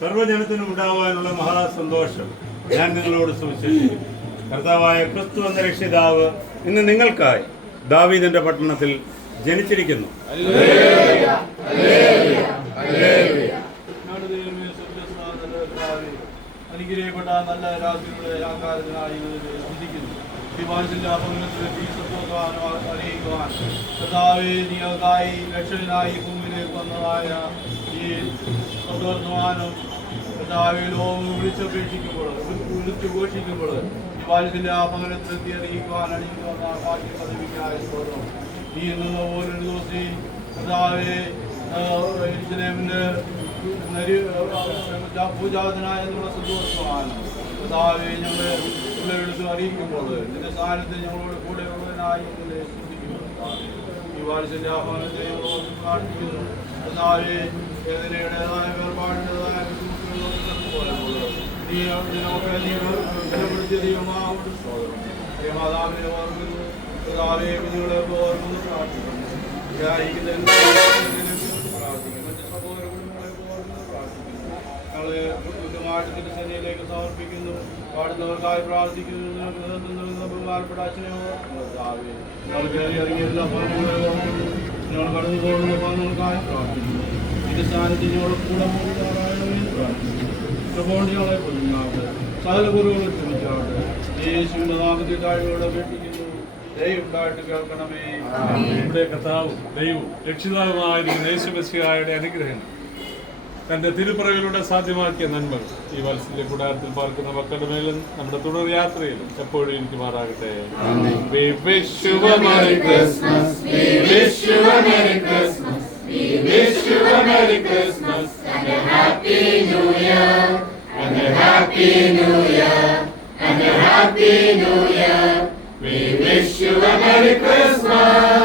സർവജനത്തിനും ഉണ്ടാവാനുള്ള മഹാസന്തോഷം ഞാൻ നിങ്ങളോട് സുവിശേഷിക്കും കർത്താവായ ക്രിസ്തു എന്ന രക്ഷിതാവ് ഇന്ന് നിങ്ങൾക്കായി ദാവീദിന്റെ പട്ടണത്തിൽ ജനിച്ചിരിക്കുന്നു. നല്ല രാജ്യങ്ങളെ ആകാരത്തിനായി ചിന്തിക്കുന്നു അപകടത്തിൽ ഈ സത്വഗാനം അറിയിക്കുവാൻ കർത്താവേ നിയോഗായി രക്ഷകനായി ഭൂമിയിലേക്ക് വന്നതായ ഈ സത്വർത്തമാനം കർത്താവെ ലോകം വിളിച്ചപേക്ഷിക്കുമ്പോൾ വിളിച്ചു ഘോഷിക്കുമ്പോൾ അപകടത്തിൽ അറിയിക്കുവാൻ അണിയിക്കുന്ന ഭാഗ്യ പദവിക്കായ സ്വർണം നീ എന്ന ഓരോ ദിവസവും കർത്താവെ എരിശിലേമിന്റെ പൂജാതനായ എന്നുള്ള സന്തോഷമാണ് കർത്താവെ ഞങ്ങളെ പിള്ളേരെടുത്ത് അറിയിക്കുമ്പോൾ നിന്റെ സ്ഥാനത്ത് ഞങ്ങളോട് കൂടെ ഉള്ളവനായി. ഈ വാത്സല്യ ആഹ്വാനത്തെ ഞങ്ങളോട് പ്രാർത്ഥിക്കുന്നു കർത്താവെ വേദനയുടേതായ വേർപാടിന്റെതായ നീ ഇതിനൊക്കെ നീ ബലപ്പെടുത്തിയ ദൈവമാവുണ്ട് സ്തോത്രം മാതാവിനെ ഓർക്കുന്നു. കർത്താവെ കുഞ്ഞുങ്ങളെ ഓർക്കുന്നു. പ്രാർത്ഥിക്കുന്നു. ഞങ്ങൾ സേനയിലേക്ക് സമർപ്പിക്കുന്നു. പാടുന്നവർക്കായി പ്രാർത്ഥിക്കുന്നു. ബഹുമാനപ്പെട്ട അച്ഛനെ ഇറങ്ങിയ എല്ലാ ഭവനങ്ങളെ ഞങ്ങൾ കടന്നു പോകുന്ന ഭവനങ്ങൾക്കായി പ്രാർത്ഥിക്കുന്നു ഇത് സ്ഥാനത്ത് കൂടെ ഞങ്ങളെ പൊതുങ്ങാവട്ടെ സകല കുറവുകൾ ക്ഷമിച്ചാവട്ടെ യേശുവിന്റെ നാമത്തിൽ താഴ്വയോടെ വെട്ടിക്കുന്നു ദയവുണ്ടായിട്ട് കേൾക്കണമേ. നമ്മുടെ കർത്താവും ദൈവവും യേശു മെസ്സിയായുടെ അനുഗ്രഹം. തന്റെ തിരുപ്പറവിലൂടെ സാധ്യമാക്കിയ നന്മ ഈ വത്സ്യ കൂടാരത്തിൽ പാർക്കുന്ന മക്കളുടെ മേലും നമ്മുടെ തുടർ യാത്രയിലും എപ്പോഴും എനിക്ക് മാറാകട്ടെ. And a happy new year. We wish you a Merry Christmas.